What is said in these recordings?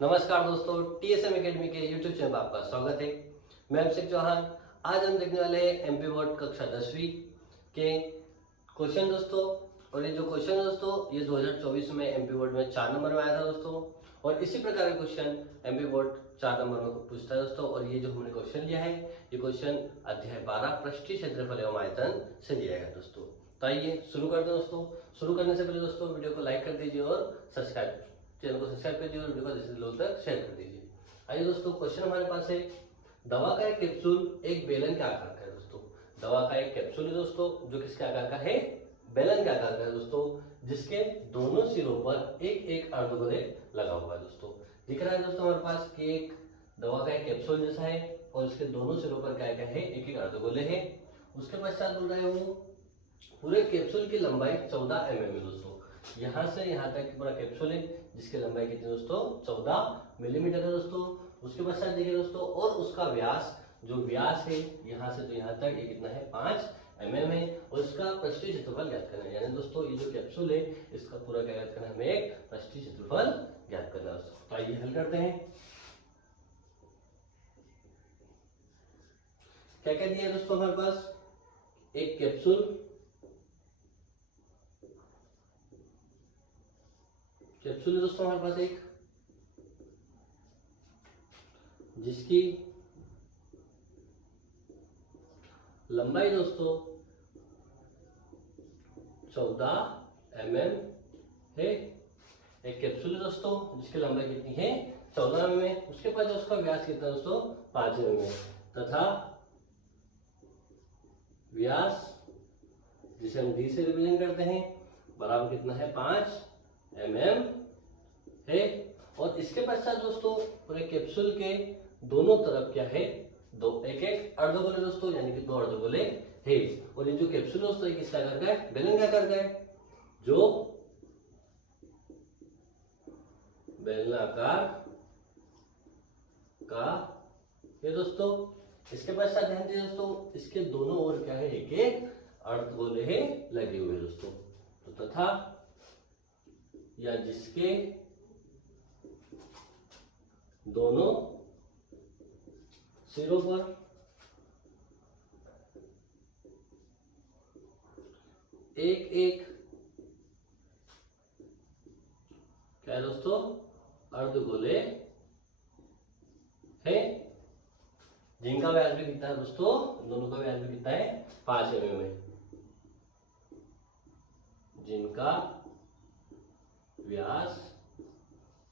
नमस्कार दोस्तों, TSM academy के यूट्यूब चैनल पर आपका स्वागत है। मैं अभिषेक चौहान। आज हम देखने वाले हैं एमपी बोर्ड कक्षा 10वीं के क्वेश्चन दोस्तों। और ये जो क्वेश्चन है दोस्तों, ये 2024 में एमपी बोर्ड में 4 नंबर में आया था दोस्तों। और इसी प्रकार का क्वेश्चन एमपी बोर्ड 4 नंबर में पूछता है दोस्तों। और ये जो हमने क्वेश्चन लिया है, ये क्वेश्चन अध्याय 12 पृष्ठीय क्षेत्रफल एवं आयतन से लिया गया दोस्तों। तो आइए शुरू करते हैं दोस्तों। शुरू करने से पहले दोस्तों वीडियो को लाइक कर दीजिए और चैनल को सब्सक्राइब कर दीजिए और वीडियो को दूसरे लोगों तक शेयर कर दीजिए। आइए दोस्तों, क्वेश्चन हमारे पास है, दवा का एक कैप्सूल एक बेलन के आकार का है दोस्तों। दवा का एक कैप्सूल है दोस्तों, जो किसके आकार का है? बेलन के आकार का है दोस्तों, जिसके दोनों सिरों पर एक एक अर्धगोले लगा हुआ है दोस्तों। दिख रहा है दोस्तों हमारे पास कि एक दवा का एक कैप्सूल जैसा है और इसके दोनों सिरों पर क्या क्या है? एक एक अर्धगोले है। उसके पश्चात बोल रहे हैं वो पूरे कैप्सूल की लंबाई 14 mm है दोस्तों। यहाँ से यहाँ तक पूरा कैप्सूल है, जिसकी लंबाई कितनी दोस्तों? 14 मिलीमीटर है दोस्तों। उसके पश्चात देखिए दोस्तों, और उसका व्यास, जो व्यास है यहाँ से तो यहाँ तक, ये कितना है? 5 mm है। और इसका पृष्ठीय क्षेत्रफल ज्ञात करना है। यानी दोस्तों ये जो कैप्सूल है, इसका पूरा क्या ज्ञात करना है? हमें एक पृष्ठीय क्षेत्रफल ज्ञात करना है दोस्तों। तो आइए हल करते हैं। क्या क्या दिया है दोस्तों हमारे पास? एक कैप्सूल है दोस्तों हमारे पास एक, जिसकी लंबाई दोस्तों 14 mm है। एक कैप्सूल है दोस्तों, जिसकी लंबाई कितनी है? 14 mm है। उसके बाद उसका व्यास कितना दोस्तों? 5 mm है। तथा व्यास, जिसे हम डी से रिप्रेजेंट करते हैं, बराबर कितना है? 5 mm है। और इसके पश्चात दोस्तों पूरे कैप्सूल के दोनों तरफ क्या है? दो एक एक अर्धगोले दोस्तों, यानी कि 2 अर्धगोले है। और ये जो कैप्सूल दोस्तों ये किसका आकार का है? बेलन का आकार का है, जो बेलनाकार का है दोस्तों। इसके पश्चात ध्यान दीजिए दोस्तों, इसके दोनों ओर क्या है? एक एक अर्धगोले है लगे हुए दोस्तों। तो तथा या जिसके दोनों सिरों पर एक एक क्या है दोस्तों? अर्धगोले है, जिनका व्यास भी कितना है दोस्तों? दोनों का व्यास भी कितना है? 5 mm है। जिनका व्यास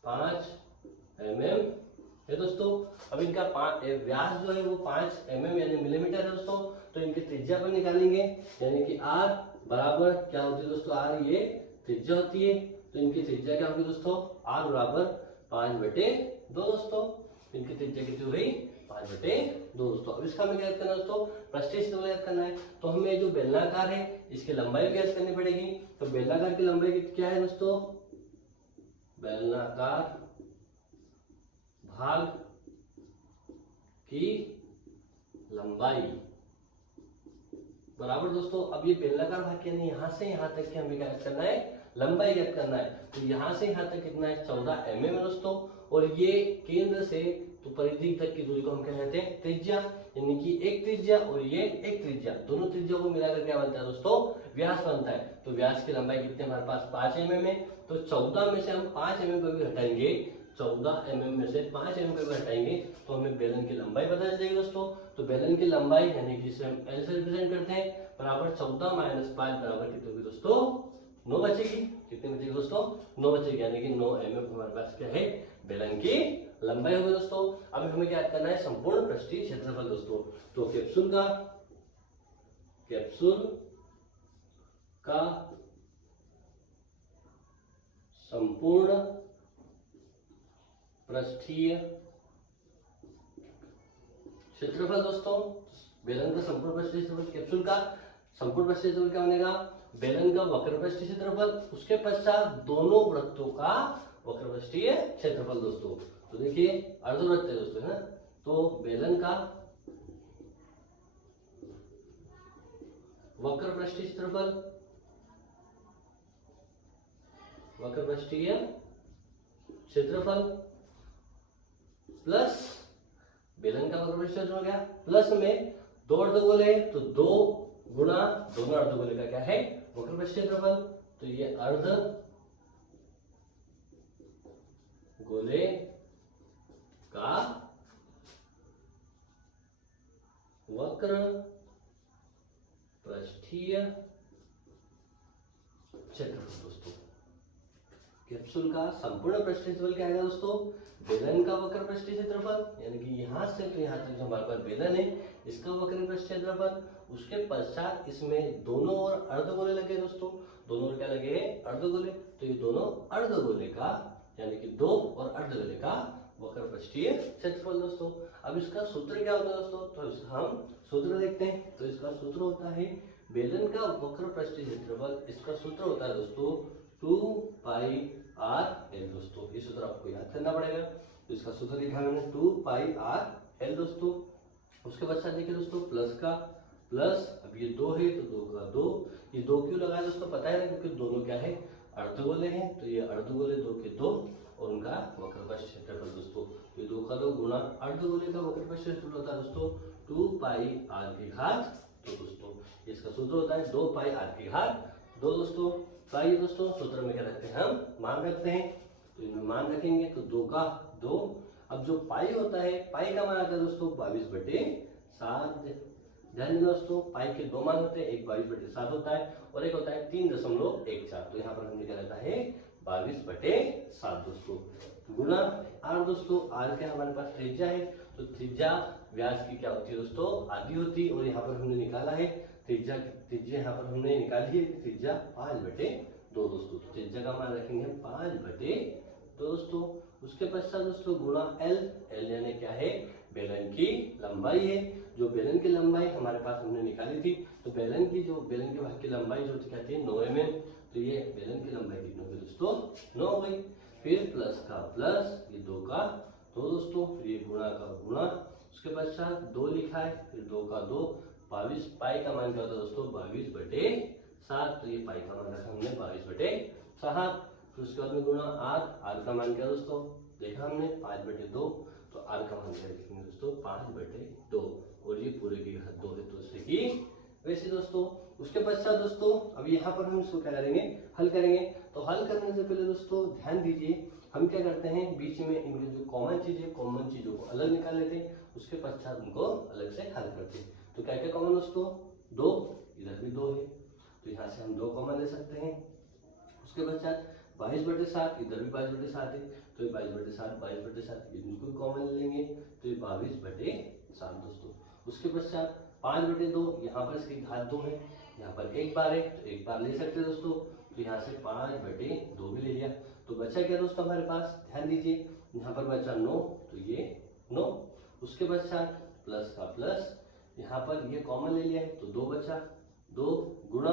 5 mm है दोस्तों। अब इनका व्यास जो है वो 5 mm यानी मिलीमीटर है दोस्तों। तो इनकी त्रिज्या पर निकालेंगे, यानी कि r बराबर क्या होती है दोस्तों? r ये त्रिज्या होती है। तो इनकी त्रिज्या क्या होगी दोस्तों? r बराबर 5/2 दोस्तों। इनकी त्रिज्या कितनी हो गई? 5/2 दोस्तों। अब इसका हमें क्या करना है दोस्तों? पृष्ठीय क्षेत्रफल ज्ञात करना है। तो हमें जो बेलनाकार है इसकी लंबाई भी ज्ञात करनी पड़ेगी। तो बेलनाकार की लंबाई क्या है दोस्तों? बेलनाकार भाग की लंबाई बराबर दोस्तों। अब ये बेलनाकार भाग यानी यहाँ से यहाँ तक की हमें क्या करना है? लंबाई ज्ञात करना है। तो यहाँ से यहाँ तक कितना है? 14 mm है दोस्तों। और ये केंद्र से तो परिधि तक की दूरी को हम क्या कहते हैं? त्रिज्या। यानी कि एक त्रिज्या और ये एक त्रिज्या, दोनों त्रिज्या को मिलाकर क्या बनता है दोस्तों? व्यास बनता है। तो व्यास की लंबाई कितनी हमारे पास? 5 mm है। तो 14 में से हम 5 mm को भी हटाएंगे, 14 mm में से 5 mm को भी हटाएंगे तो हमें बेलन की लंबाई पता चल जाएगी दोस्तों। तो बेलन की लंबाई यानी कि इसे हम L से रिप्रेजेंट करते हैं, बराबर 14 - 5 बराबर कितनी होगी दोस्तों? 9 बचेगी। कितनी बचेगी दोस्तों? 9 बचेगी। यानी कि 9 mm हमारे पास क्या है? बेलन की लंबाई होगी दोस्तों। अब हमें क्या करना है? संपूर्ण पृष्ठीय क्षेत्रफल दोस्तों। तो कैप्सूल का संपूर्ण पृष्ठीय क्षेत्रफल दोस्तों, बेलन का संपूर्ण पृष्ठीय क्षेत्रफल, कैप्सूल का संपूर्ण पृष्ठीय क्षेत्रफल क्या बनेगा? बेलन का वक्र पृष्ठीय क्षेत्रफल, उसके पश्चात दोनों वृत्तों का वक्र पृष्ठीय क्षेत्रफल दोस्तों। तो देखिए अर्धवृत्त है दोस्तों, है ना? तो बेलन का वक्र पृष्ठीय क्षेत्रफल प्लस बेलन का वक्र प्रस्थ क्षेत्रफल हो गया, प्लस में 2 अर्धगोले तो 2 गुणा दोनों अर्धगोले का क्या है वक्र प्रस्थ क्षेत्रफल, तो ये अर्ध गोले का वक्र पृष्ठीय क्षेत्रफल। दोस्तों कैप्सूल का संपूर्ण पृष्ठीय क्षेत्रफल क्या है दोस्तों, बेलन का वक्र पृष्ठीय क्षेत्रफल, यानी कि यहाँ से तो यहाँ तक जो हमारे पास बेलन है इसका वक्र पृष्ठीय क्षेत्रफल, उसके पश्चात इसमें दोनों ओर अर्धगोले लगे दोस्तों, दोनों ओर क्या लगे हैं अर्धगोले, तो ये दोनों अर्धगोले का यानी कि 2 और अर्धगोले का वक्र पृष्ठीय क्षेत्रफल। दोस्तों अब इसका सूत्र क्या होता है दोस्तों, तो इसका हम सूत्र देखते हैं। तो इसका सूत्र होता है बेलन का वक्र पृष्ठीय क्षेत्रफल, इसका सूत्र होता है दोस्तों 2πr_l। दोस्तों ये सूत्र आपको याद करना पड़ेगा, तो इसका सूत्र लिखा है मैंने 2πr_l दोस्तों। उसके पश्चात देखिए दोस्तों प्लस का प्लस, अब ये 2 है तो 2 का 2, ये 2 क्यों लगा दोस्तों पता है ना, क्योंकि दोनों क्या है अर्धगोले हैं, तो ये अर्धगोले 2 के 2 और उनका वक्र पृष्ठ क्षेत्रफल दोस्तों, ये 2 का 2 गुणा अर्धगोले का वक्र पृष्ठ क्षेत्रफल होता है दोस्तों 2πr⁴। तो दोस्तों इसका सूत्र होता है 2πr⁴ दोस्तों। तो आइए दोस्तों सूत्र में क्या रखते हैं हम मान रखते हैं, तो इनमें मान रखेंगे तो 2 का 2, अब जो पाई होता है पाई का मान आता है दोस्तों 22/7। ध्यान देना दोस्तों पाई के 2 मान होते हैं, एक 22/7 होता है और एक होता है 3.14, तो यहाँ पर हमने क्या रहता है 22/7 दोस्तों, गुणा आर। दोस्तों आर के हमारे पास त्रिज्या है, तो त्रिज्या व्यास की क्या होती है दोस्तों आधी होती है, और यहाँ पर हमने निकाला है त्रिज्या यहाँ पर हमने निकाली है त्रिज्या 5/2 दोस्तों, तो त्रिज्या का मान रखेंगे 5/2 दोस्तों। उसके पश्चात दोस्तों गुणा एल, एल यानी क्या है बेलन की लंबाई है, जो बेलन की लंबाई हमारे पास हमने निकाली थी, तो बेलन के भाग की लंबाई जो कहती है 9 mm, तो ये बेलन की लंबाई कितनी होगी दोस्तों 9 हो गई। फिर प्लस का प्लस, ये 2 का 2 दोस्तों, फिर ये गुणा का गुणा, उसके पश्चात 2 लिखा है, फिर 2 का 2, 22। पाई का मान क्या होता है दोस्तों 22/7, तो ये पाई का मान रखा हमने 22/7। फिर उसके बाद में गुणा आर, आर का मान क्या दोस्तों देखा हमने 5/2, तो आर का मान क्या लिखेंगे दोस्तों 5/2, और ये पूरे की घात 2 है तो इससे की वैसे दोस्तों। उसके पश्चात दोस्तों अब यहाँ पर हम इसको क्या करेंगे हल करेंगे, तो हल करने से पहले दोस्तों ध्यान दीजिए हम क्या करते हैं बीच में इनके जो कॉमन चीजों को अलग निकाल लेते हैं, उसके पश्चात उनको अलग से हल करते हैं। तो क्या क्या कॉमन दोस्तों 2, इधर भी 2 है तो यहाँ से हम 2 कॉमन ले सकते हैं। उसके पश्चात 22/7, इधर भी 22/7 है तो ये 22/7 बिल्कुल कॉमन ले लेंगे, तो ये 22/7 दोस्तों। उसके पश्चात 5/2, यहाँ पर इसकी घात 2 है, यहाँ पर एक बार है तो एक बार ले सकते हैं दोस्तों, तो यहाँ से 5/2 भी ले लिया, तो बचा क्या दोस्तों हमारे पास ध्यान दीजिए यहाँ पर बचा 9, तो ये 9। उसके पश्चात प्लस का प्लस, यहाँ पर ये कॉमन ले लिया है तो 2 बचा, 2 गुणा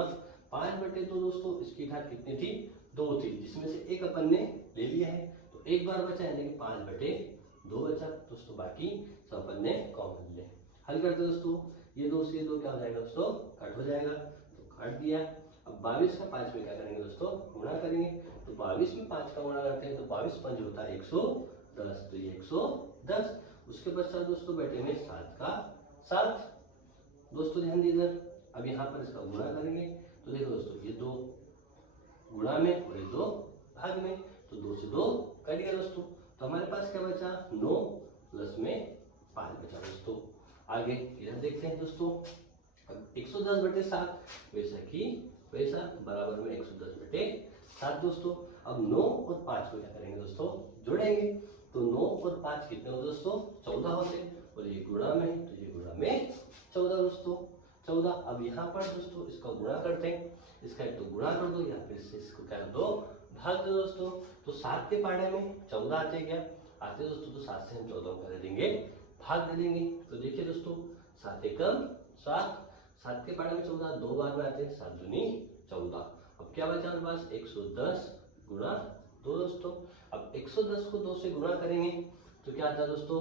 5/2 दोस्तों, इसकी घात कितनी थी 2 थी, जिसमें से एक अपन ने ले लिया है तो एक बार बचा यानी कि 5/2 बचा दोस्तों, बाकी सब अपन ने कॉमन ले। हल करते दोस्तों, ये 2 से 2 क्या हो जाएगा दोस्तों कट हो जाएगा, तो काट दिया। अब 22 का 5 में क्या करेंगे दोस्तों गुणा करेंगे, तो 22 में 5 का गुणा करते हैं तो 22×5 होता है 110, तो ये 110। उसके पश्चात दोस्तों बैठे में 7 का 7 दोस्तों, ध्यान दीजिए अब यहाँ पर इसका गुणा करेंगे, तो देखो दोस्तों ये 2 गुणा में और ये 2 भाग में, तो 2 से 2 कट गया दोस्तों, तो हमारे पास क्या बचा 9 प्लस में 5 बचा दोस्तों। आगे इधर देखते हैं दोस्तों, अब 110/7 वैसा की वैसा बराबर में 110/7 दोस्तों। अब 9 और 5 को क्या करेंगे दोस्तों जोड़ेंगे, तो 9 और 5 कितने होते दोस्तों 14 होते, और ये गुणा में तो ये गुणा में 14 दोस्तों 14। अब यहाँ पर दोस्तों इसका गुणा करते हैं, इसका एक तो गुणा कर दो या फिर इसको क्या कर दो भाग दो दोस्तों, तो 7 के पहाड़े में 14 आते क्या आते दोस्तों, तो 7 से हम 14 को दे देंगे भाग दे देंगे, तो देखिए दोस्तों 7 एकम 7, 7 के पहाड़े में 14 2 बार में आते हैं, 7 दूनी 14। अब क्या बचा हमारे पास 110 गुणा 2 दोस्तों। अब 110 को 2 से गुणा करेंगे तो क्या आता है दोस्तों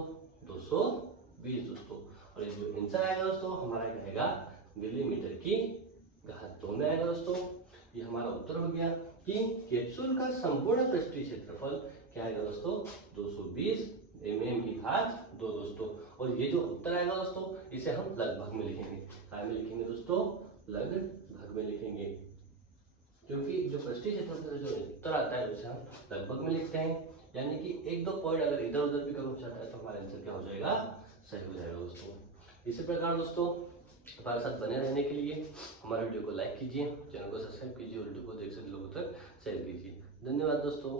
220 दोस्तों, और ये जो आंसर आएगा दोस्तों हमारा रहेगा मिलीमीटर की घात 2 में आएगा दोस्तों। ये हमारा उत्तर हो गया कि कैप्सूल का संपूर्ण पृष्ठीय क्षेत्रफल क्या आएगा दोस्तों 220 एम एम की घात 2 दोस्तों। और ये जो उत्तर आएगा दोस्तों इसे हम लगभग में लिखेंगे। क्या में लिखेंगे दोस्तों? लगभग में लिखेंगे, क्योंकि जो पृष्ठीय क्षेत्रफल से जो उत्तर आता है उसे हम लगभग में लिखते हैं। यानी कि 1-2 पॉइंट अगर इधर उधर भी कम हो जाता है तो हमारा आंसर क्या हो जाएगा? सही हो जाएगा दोस्तों। इसी प्रकार दोस्तों हमारे साथ बने रहने के लिए हमारे वीडियो को लाइक कीजिए, चैनल को सब्सक्राइब कीजिए और वीडियो को देख सके लोगों तक शेयर कीजिए। धन्यवाद दोस्तों।